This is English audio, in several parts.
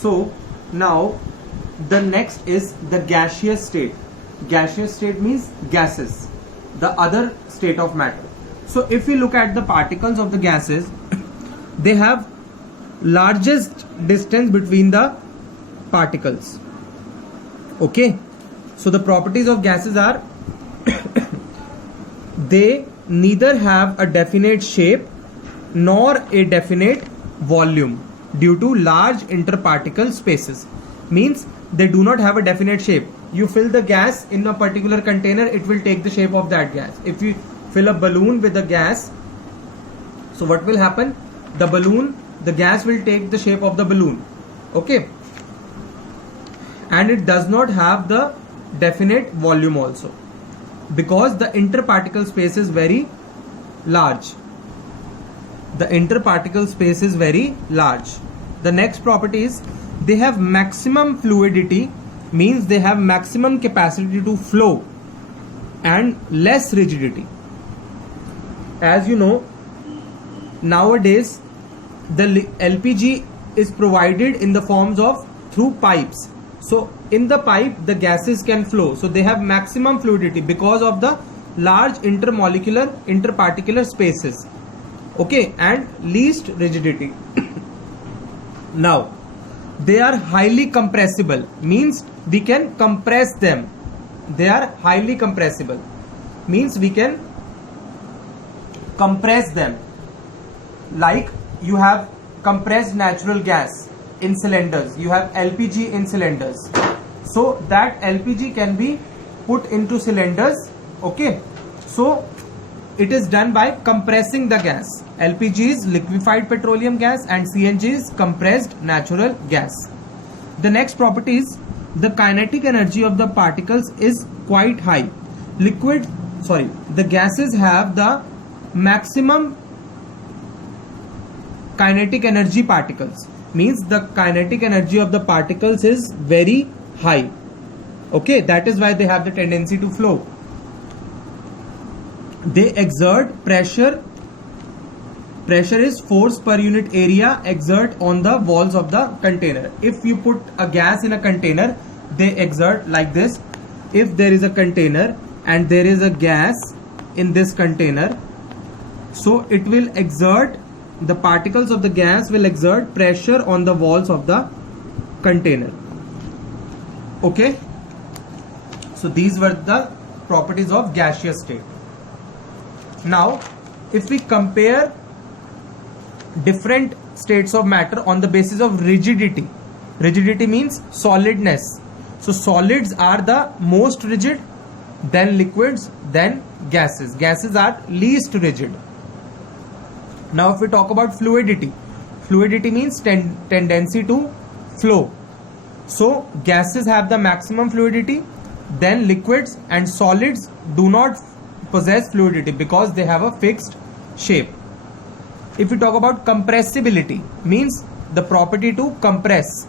So now the next is the gaseous state. Gaseous state means gases, the other state of matter. So if we look at the particles of the gases, they have largest distance between the particles. Okay, so the properties of gases are they neither have a definite shape nor a definite volume due to large interparticle spaces. Means they do not have a definite shape. You fill the gas in a particular container, it will take the shape of that gas. If you fill a balloon with the gas, so what will happen? The gas will take the shape of the balloon. Okay, and it does not have the definite volume also, because the interparticle space is very large. The interparticle space is very large. The next property is they have maximum fluidity, means they have maximum capacity to flow, and less rigidity. As you know, nowadays the LPG is provided in the forms of through pipes. So in the pipe the gases can flow, so they have maximum fluidity because of the large interparticular spaces. Okay, and least rigidity. Now they are highly compressible, means we can compress them. They are highly compressible, means we can compress them. Like you have compressed natural gas in cylinders, you have LPG in cylinders, so that LPG can be put into cylinders. Okay, so it is done by compressing the gas. LPG is liquefied petroleum gas and CNG is compressed natural gas. The next property is the kinetic energy of the particles is quite high. The gases have the maximum kinetic energy particles, means the kinetic energy of the particles is very high. Okay, that is why they have the tendency to flow. They exert pressure. Pressure is force per unit area exert on the walls of the container. If you put a gas in a container, they exert like this. If there is a container and there is a gas in this container, so it will exert, the particles of the gas will exert pressure on the walls of the container. Okay, so these were the properties of gaseous state. Now if we compare different states of matter on the basis of rigidity, rigidity means solidness. So solids are the most rigid, then liquids, then gases. Gases are least rigid. Now if we talk about fluidity, fluidity means tendency to flow. So gases have the maximum fluidity, then liquids and solids do not possess fluidity because they have a fixed shape. If we talk about compressibility, means the property to compress.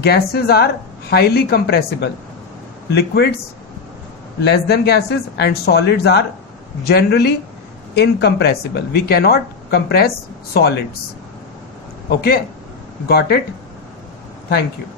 Gases are highly compressible, liquids less than gases, and solids are generally incompressible. We cannot compress solids. Okay, got it? Thank you.